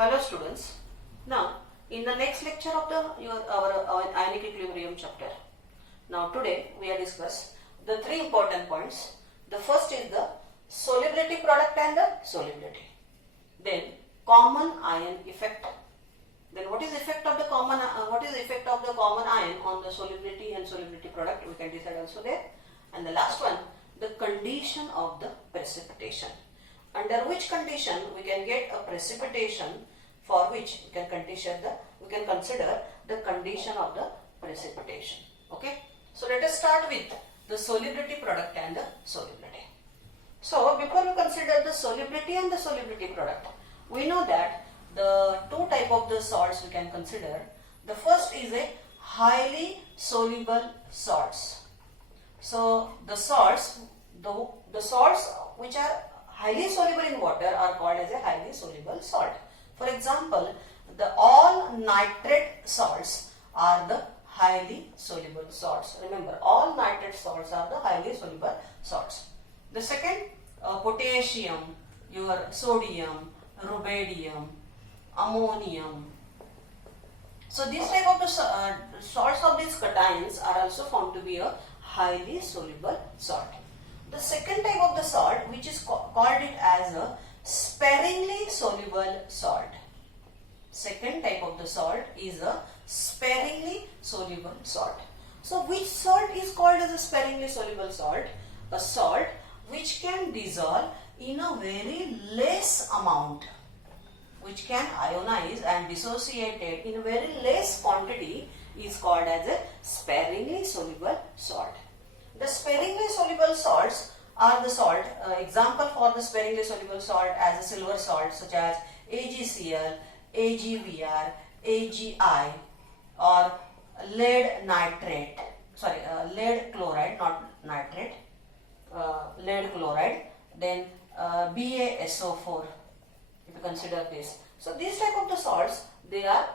Hello students. Now in the next lecture of our ionic equilibrium chapter. Now today we are discuss the three important points. The first is the solubility product and the solubility. Then common ion effect. Then what is effect of the common ion on the solubility and solubility product, we can decide also there. And the last one, the condition of the precipitation. Under which condition we can get a precipitation, for which we can consider the condition of the precipitation. Okay. So let us start with the solubility product and the solubility. So before we consider the solubility and the solubility product, we know that the two type of the salts we can consider. The first is a highly soluble salts. So the salts which are highly soluble in water are called as a highly soluble salt. For example, all nitrate salts are the highly soluble salts. Remember, all nitrate salts are the highly soluble salts. The second, potassium, your sodium, rubidium, ammonium. So these type of the salts of these cations are also found to be a highly soluble salt. The second type of the salt, which is called it as a sparingly soluble salt. Second type of the salt is a sparingly soluble salt. So which salt is called as a sparingly soluble salt? A salt which can dissolve in a very less amount, which can ionize and dissociate it in a very less quantity, is called as a sparingly soluble salt. The sparingly soluble salts are the salt, example for the sparingly soluble salt as a silver salt such as AgCl, AgVr, AgI, or lead chloride, not nitrate, lead chloride, then BaSO4, if you consider this. So these type of the salts, they are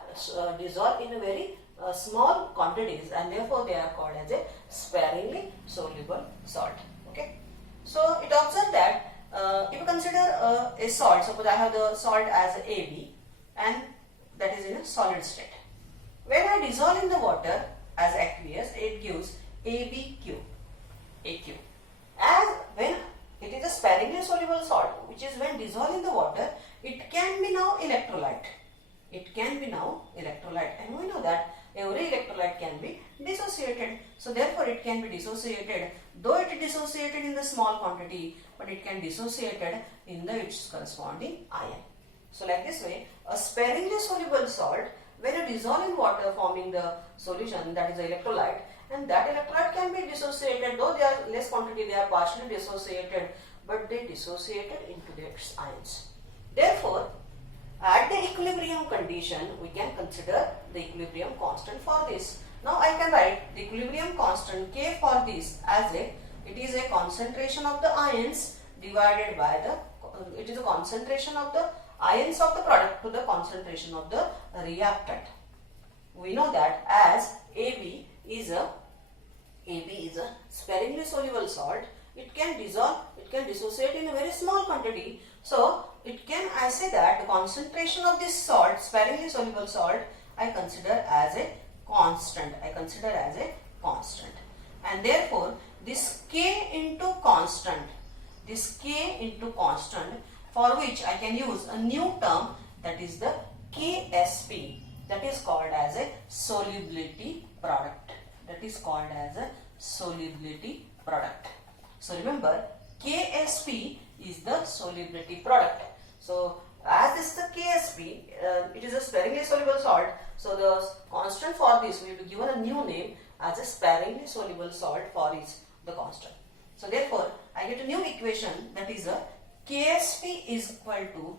dissolved in a very small quantities, and therefore they are called as a sparingly soluble salt. Okay. So it observed that if you consider a salt, suppose I have the salt as AB and that is in a solid state. When I dissolve in the water as aqueous, it gives ABQ, AQ. As when it is a sparingly soluble salt, which is when dissolved in the water, it can be now electrolyte. It can be now electrolyte, and we know that every electrolyte can be dissociated. So therefore it can be dissociated, though it is dissociated in the small quantity, but it can be dissociated in its corresponding ion. So like this way, a sparingly soluble salt, when it dissolves in water forming the solution, that is the electrolyte, and that electrolyte can be dissociated, though they are less quantity, they are partially dissociated, but they dissociated into their ions. Therefore, at the equilibrium condition, we can consider the equilibrium constant for this. Now I can write the equilibrium constant K for this as it is a concentration of the ions divided by it is a concentration of the ions of the product to the concentration of the reactant. We know that as AB is a sparingly soluble salt, it can dissolve, it can dissociate in a very small quantity. So I say that the concentration of this salt, sparingly soluble salt, I consider as a constant. And therefore this K into constant, for which I can use a new term, that is the KSP, that is called as a solubility product. So remember, KSP is the solubility product. So as this is the KSP, it is a sparingly soluble salt. So the constant for this will be given a new name as a sparingly soluble salt for the constant. So therefore, I get a new equation, that is a KSP is equal to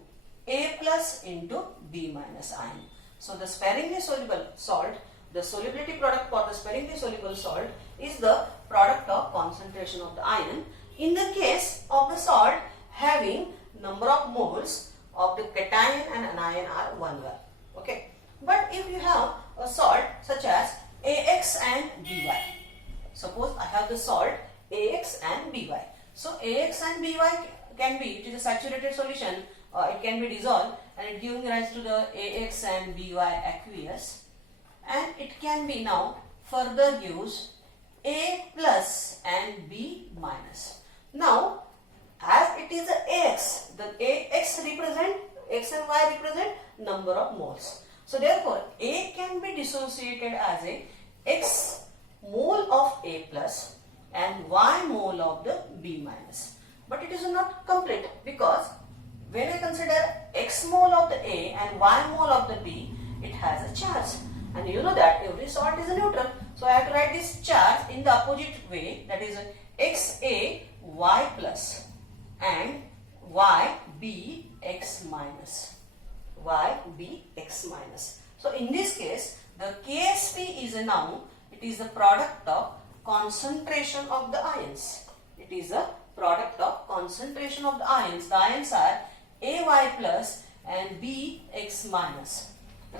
A plus into B minus ion. So the sparingly soluble salt, the solubility product for the sparingly soluble salt is the product of concentration of the ion in the case of the salt having number of moles of the cation and anion are 1:1. Okay. But if you have a salt such as AX and BY, suppose I have the salt AX and BY. So AX and BY can be, it is a saturated solution it can be dissolved and it giving rise to the AX and BY aqueous, and it can be now further gives A plus and B minus. Now as it is a AX, the AX represent, X and Y represent number of moles. So therefore A can be dissociated as a X mole of A plus and Y mole of the B minus. But it is not complete, because when I consider X mole of the A and Y mole of the B, it has a charge. And you know that every salt is a neutral. So I have to write this charge in the opposite way, that is XA Y plus and YB X minus. YB X minus. So in this case, the KSP is a noun. It is the product of concentration of the ions. It is a product of concentration of the ions. The ions are AY plus and BX minus.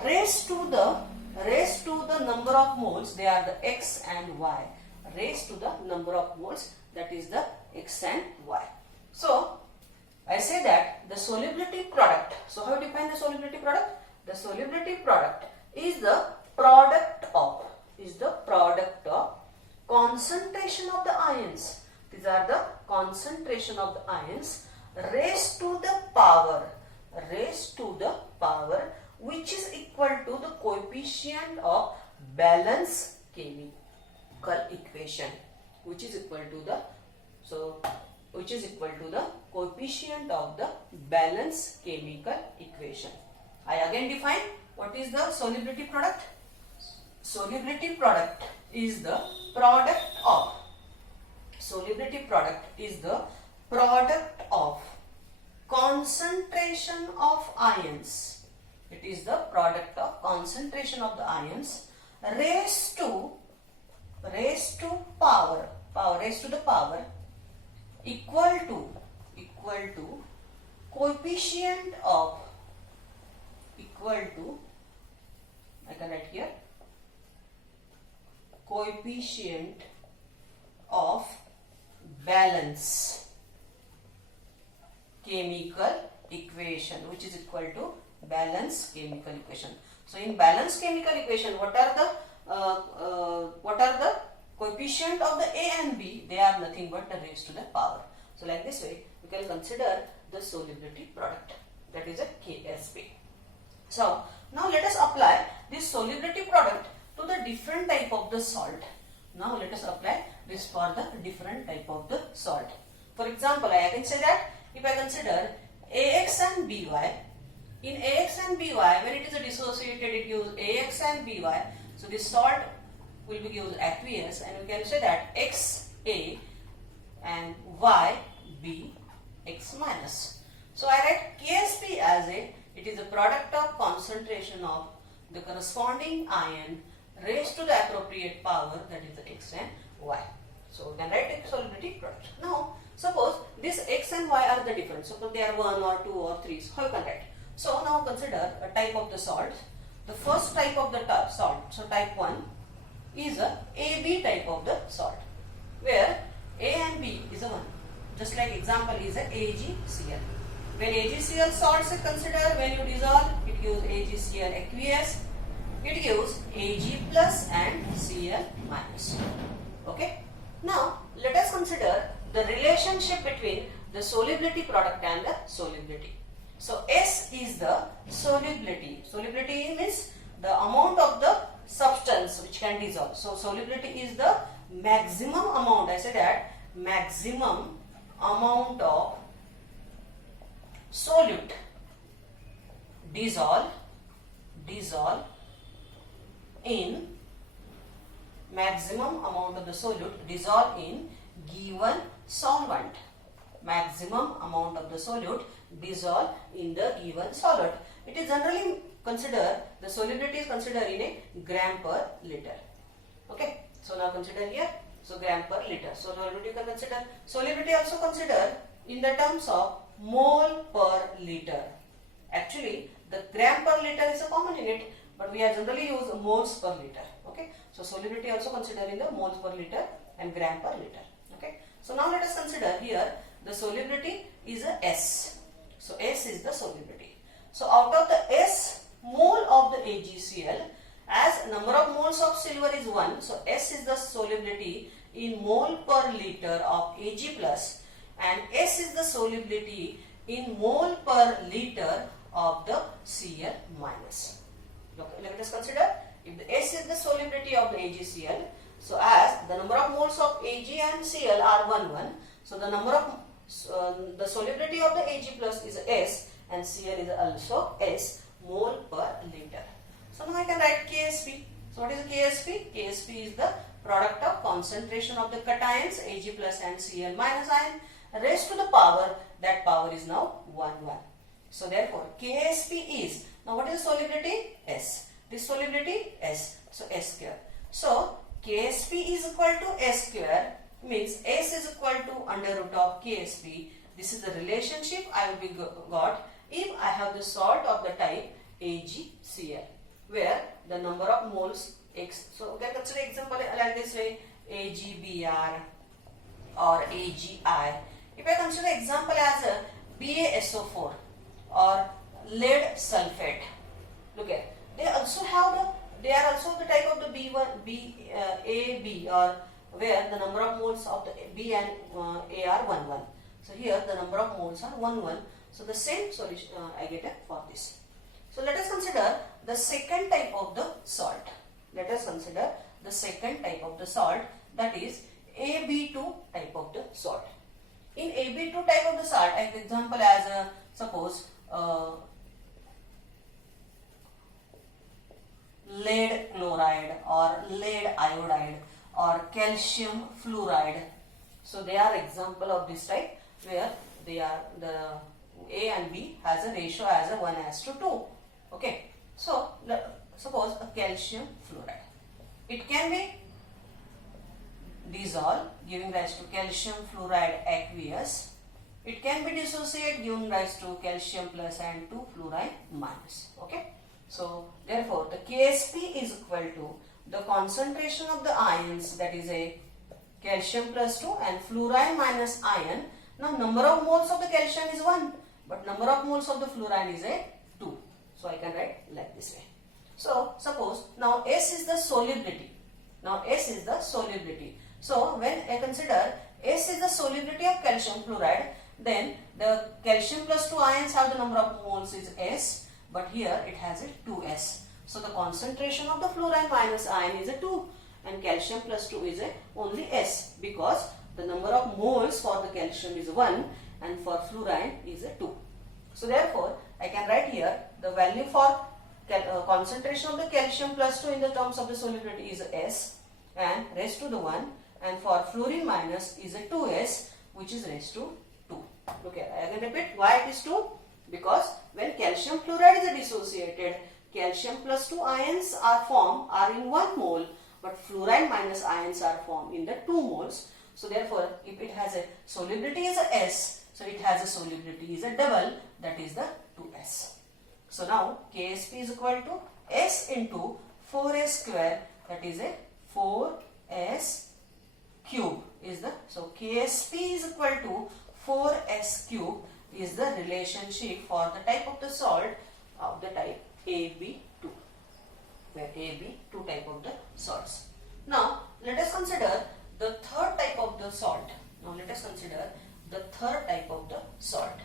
Raised to the number of moles, they are the X and Y. Raised to the number of moles, that is the X and Y. So I say that the solubility product. So how to define the solubility product? The solubility product is the product of concentration of the ions. These are the concentration of the ions raised to the power which is equal to the coefficient of balance chemical equation, which is equal to the coefficient of the balance chemical equation. I again define what is the solubility product. Solubility product is the product of concentration of ions. It is the product of concentration of the ions raised to the power equal to coefficient of I can write here coefficient of balance chemical equation, which is equal to balance chemical equation. So in balance chemical equation, what are the coefficient of the A and B? They are nothing but the raised to the power. So like this way, we can consider the solubility product, that is a KSP. So now let us apply this solubility product to the different type of the salt. Now let us apply this for the different type of the salt. For example, I can say that if I consider AX and BY, in AX and BY, when it is dissociated, it gives AX and BY. So this salt will be given aqueous, and we can say that XA and YB X minus. So I write KSP as it is a product of concentration of the corresponding ion raised to the appropriate power, that is the X and Y. So we can write the solubility product. Now suppose this X and Y are the different. Suppose they are 1 or 2 or 3. So how you can write? So now consider a type of the salt. The first type of the salt, so type 1 is a AB type of the salt, where A and B is a 1. Just like example is a AgCl. When AgCl salts are considered, when you dissolve, it gives AgCl aqueous. It gives Ag plus and Cl minus. Okay. Now let us consider the relationship between the solubility product and the solubility. So S is the solubility. Solubility means the amount of the substance which can dissolve. So solubility is the maximum amount. I say that maximum amount of solute dissolve in maximum amount of the solute dissolve in given solvent. Maximum amount of the solute dissolve in the given solvent. It is generally considered, the solubility is considered in a gram per liter. Okay. So now consider here. So gram per liter. So solubility you can consider. Solubility also consider in the terms of mole per liter. Actually, the gram per liter is a common unit, but we are generally use moles per liter. Okay. So solubility also consider in the moles per liter and gram per liter. Okay. So now let us consider here the solubility is a S. So S is the solubility. So out of the S mole of the AgCl, as number of moles of silver is 1, so S is the solubility in mole per liter of Ag plus, and S is the solubility in mole per liter of the Cl minus. Okay, let us consider if the S is the solubility of the AgCl, so as the number of moles of Ag and Cl are 1, so the number of the solubility of the Ag plus is S and Cl is also S mole per liter. So now I can write Ksp. So what is Ksp? Ksp is the product of concentration of the cations Ag plus and Cl minus ion raised to the power, that power is now 1. So therefore Ksp is, now what is the solubility? S. This solubility S. So S square. So Ksp is equal to S square, means S is equal to under root of Ksp. This is the relationship I will be got if I have the salt of the type AgCl, where the number of moles X. So we can consider example like this way, AgBr or AgI. If I consider example as a BaSO4 or lead sulfate, look at, they are also the type of the B1, AB, or where the number of moles of the B and A are 1. So here the number of moles are 1. So the same solution I get for this. So let us consider the second type of the salt. Let us consider the second type of the salt, that is AB2 type of the salt. In AB2 type of the salt, I take example as suppose lead chloride or lead iodide or calcium fluoride. So they are example of this type where they are the A and B has a ratio as a 1:2. Okay. So suppose a calcium fluoride. It can be dissolved giving rise to calcium fluoride aqueous. It can be dissociated giving rise to calcium plus and 2 fluoride minus. Okay. So therefore the Ksp is equal to the concentration of the ions, that is a calcium plus 2 and fluorine minus ion. Now number of moles of the calcium is 1, but number of moles of the fluorine is a 2. So I can write like this way. So suppose now S is the solubility. Now S is the solubility. So when I consider S is the solubility of calcium fluoride, then the calcium plus 2 ions have the number of moles is S, but here it has a 2S. So the concentration of the fluorine minus ion is a 2 and calcium plus 2 is a only S, because the number of moles for the calcium is 1 and for fluorine is a 2. So therefore I can write here the value for concentration of the calcium plus 2 in the terms of the solubility is S and raised to the 1, and for fluorine minus is a 2S, which is raised to 2. Okay, I can repeat why it is 2, because when calcium fluoride is dissociated, calcium plus 2 ions are in 1 mole, but fluorine minus ions are formed in the 2 moles. So therefore if it has a solubility is a S, so it has a solubility is a double, that is the 2S. So now Ksp is equal to S into 4S square, that is a 4S cube is the, so Ksp is equal to 4S cube is the relationship for the type of the salt of the type AB2, where AB2 type of the salts. Now let us consider the third type of the salt. Now let us consider the third type of the salt.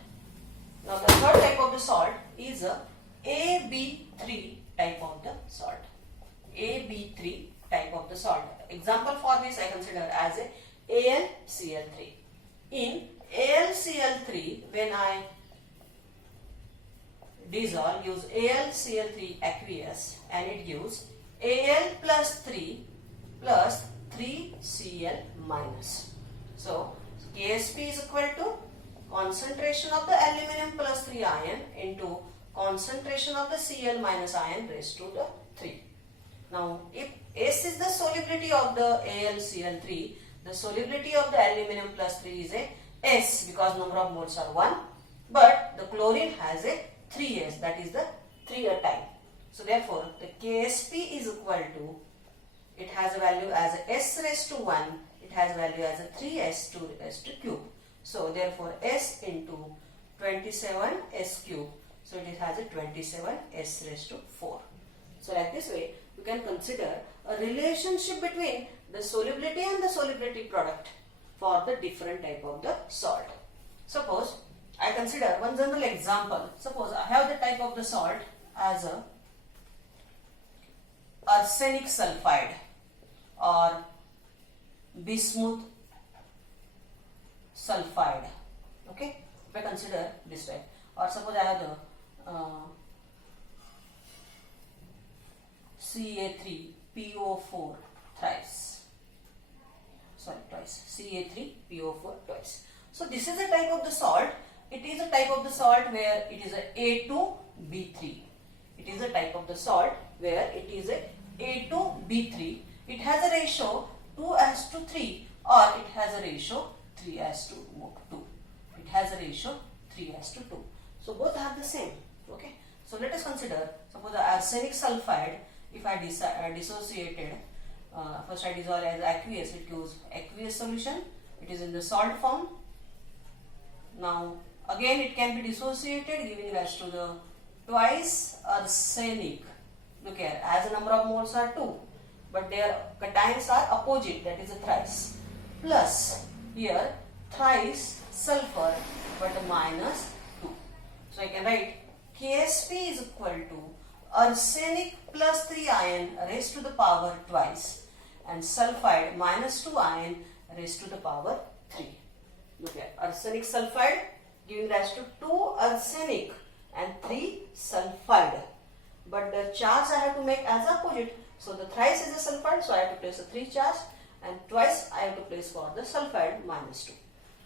Now the third type of the salt is a AB3 type of the salt. AB3 type of the salt. Example for this I consider as a AlCl3. In AlCl3, when I dissolve, use AlCl3 aqueous, and it gives Al plus 3 plus 3Cl minus. So Ksp is equal to concentration of the aluminum plus 3 ion into concentration of the Cl minus ion raised to the 3. Now if S is the solubility of the AlCl3, the solubility of the aluminum plus 3 is a S, because number of moles are 1, but the chlorine has a 3S, that is the 3 a time. So therefore the Ksp is equal to, it has a value as a S raised to 1, it has value as a 3S to S to cube. So therefore S into 27s cube. So it has a 27s raised to 4. So like this way, you can consider a relationship between the solubility and the solubility product for the different type of the salt. Suppose I consider one general example. Suppose I have the type of the salt as a arsenic sulfide or bismuth sulfide. Okay, if I consider this type, or suppose I have the Ca3PO4 thrice. Sorry, twice. Ca3PO4 twice. So this is a type of the salt. It is a type of the salt where it is a A2B3. It is a type of the salt where it is a A2B3. It has a ratio 2:3 or it has a ratio 3:2. It has a ratio 3:2. So both are the same. Okay. So let us consider, suppose the arsenic sulfide, if I dissociated, first I dissolve as aqueous, it gives aqueous solution. It is in the salt form. Now again it can be dissociated, giving rise to the twice arsenic. Look here, as the number of moles are 2, but their cations are opposite, that is a thrice. Plus here thrice sulfur, but minus 2. So I can write Ksp is equal to arsenic plus 3 ion raised to the power twice and sulfide minus 2 ion raised to the power 3. Look at arsenic sulfide giving rise to 2 arsenic and 3 sulfide. But the charge I have to make as opposite. So the thrice is a sulfide, so I have to place a 3 charge, and twice I have to place for the sulfide minus 2.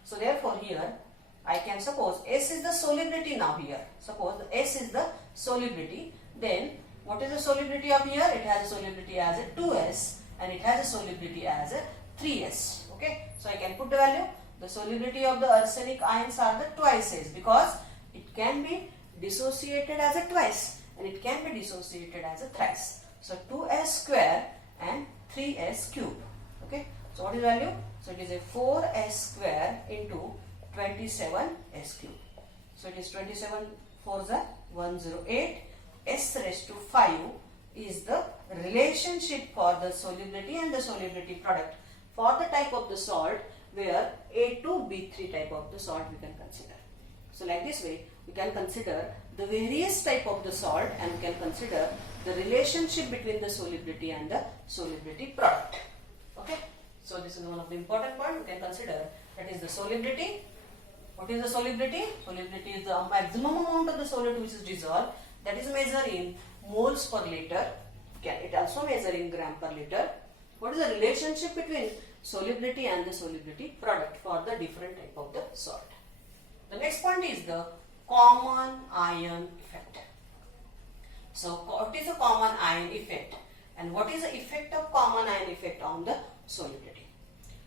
So therefore here I can suppose S is the solubility now here. Suppose the S is the solubility. Then what is the solubility of here? It has a solubility as a 2S and it has a solubility as a 3S. Okay. So I can put the value. The solubility of the arsenic ions are the twice S because it can be dissociated as a twice and it can be dissociated as a thrice. So 2S square and 3S cube. Okay. So what is the value? So it is a 4S square into 27S cube. So it is 27 4s are 108. S raised to 5 is the relationship for the solubility and the solubility product for the type of the salt where A2B3 type of the salt we can consider. So like this way we can consider the various type of the salt and we can consider the relationship between the solubility and the solubility product. Okay. So this is one of the important points we can consider, that is the solubility. What is the solubility? Solubility is the maximum amount of the solute which is dissolved, that is measured in moles per liter. It also measures in gram per liter. What is the relationship between solubility and the solubility product for the different type of the salt? The next point is the common ion effect. So what is the common ion effect and what is the effect of common ion effect on the solubility?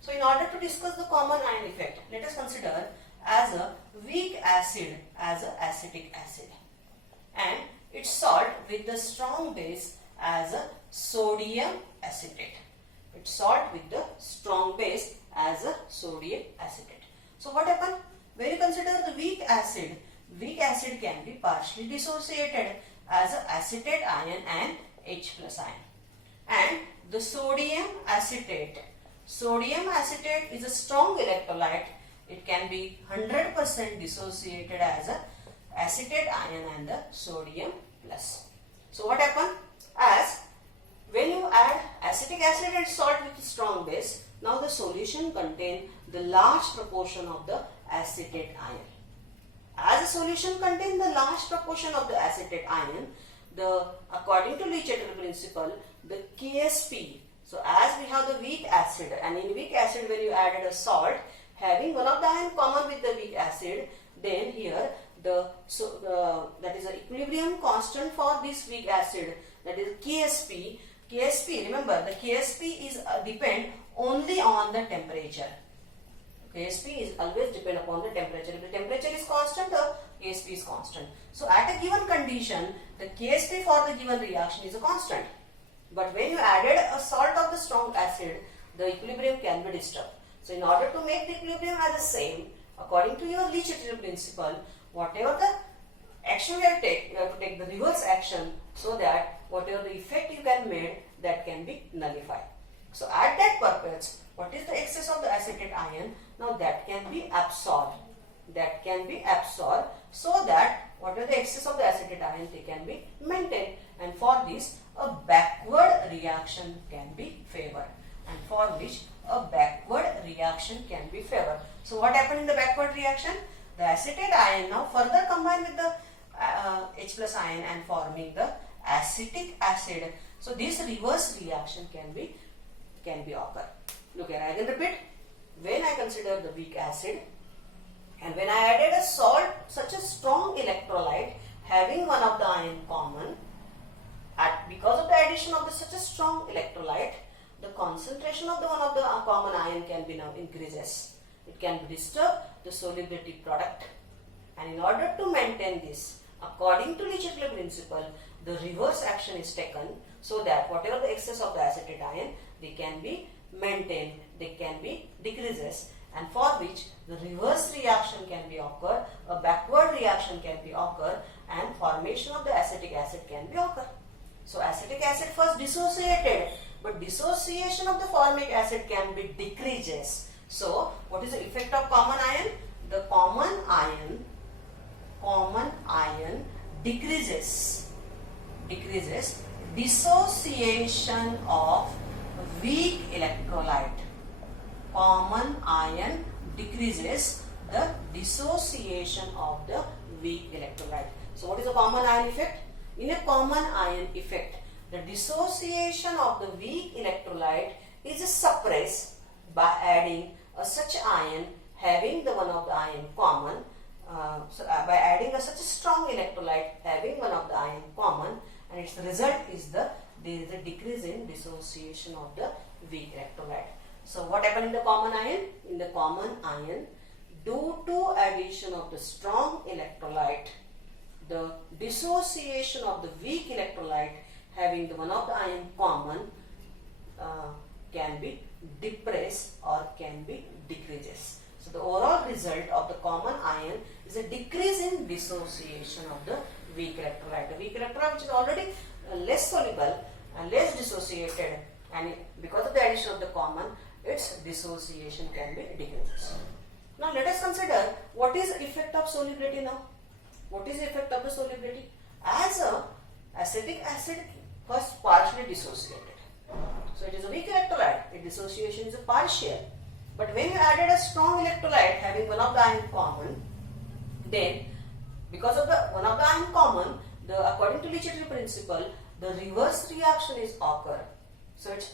So in order to discuss the common ion effect, let us consider as a weak acid as a acetic acid and its salt with the strong base as a sodium acetate. Its salt with the strong base as a sodium acetate. So what happens? When you consider the weak acid can be partially dissociated as a acetate ion and H plus ion. And the sodium acetate is a strong electrolyte. It can be 100% dissociated as a acetate ion and the sodium plus. So what happens? As when you add acetic acid and salt with strong base, now the solution contains the large proportion of the acetate ion. As a solution contains the large proportion of the acetate ion, according to Leachatel's principle, the Ksp. So as we have the weak acid, and in weak acid when you added a salt having one of the ion common with the weak acid, then here that is the equilibrium constant for this weak acid, that is Ksp. Ksp, remember the Ksp is depend only on the temperature. Ksp is always depend upon the temperature. If the temperature is constant, the Ksp is constant. So at a given condition, the Ksp for the given reaction is a constant. But when you added a salt of the strong acid, the equilibrium can be disturbed. So in order to make the equilibrium as the same, according to your Leachatel's principle, whatever the action you have to take the reverse action, so that whatever the effect you can make, that can be nullified. So at that purpose, what is the excess of the acetate ion? Now that can be absorbed. That can be absorbed, so that whatever the excess of the acetate ion, they can be maintained. And for this, a backward reaction can be favored. And for which a backward reaction can be favored. So what happened in the backward reaction? The acetate ion now further combine with the H plus ion and forming the acetic acid. So this reverse reaction can be occur. Look here, I can repeat. When I consider the weak acid, and when I added a salt, such a strong electrolyte having one of the ion common, because of the addition of such a strong electrolyte, the concentration of the one of the common ion can be now increases. It can disturb the solubility product, and in order to maintain this, according to Leach's principle, the reverse action is taken, so that whatever the excess of the acetate ion, they can be maintained, they can be decreases, and for which the reverse reaction can be occur, a backward reaction can be occur, and formation of the acetic acid can be occur. So acetic acid first dissociated, but dissociation of the formic acid can be decreases. So what is the effect of common ion? The common ion decreases dissociation of weak electrolyte. Common ion decreases the dissociation of the weak electrolyte. So what is the common ion effect? In a common ion effect, the dissociation of the weak electrolyte is suppressed by adding such ion having the one of the ion common. By adding such a strong electrolyte having one of the ion common, and its result is there is a decrease in dissociation of the weak electrolyte. So what happened in the common ion? In the common ion, due to addition of the strong electrolyte, the dissociation of the weak electrolyte having the one of the ion common can be depressed or can be decreases. So the overall result of the common ion is a decrease in dissociation of the weak electrolyte. The weak electrolyte, which is already less soluble and less dissociated, and because of the addition of the common, its dissociation can be decreases. Now let us consider what is the effect of solubility now. What is the effect of the solubility? As a acetic acid first partially dissociated. So it is a weak electrolyte, its dissociation is a partial. But when you added a strong electrolyte having one of the ion common, then because of the one of the ion common, according to Leach's principle, the reverse reaction is occur. So its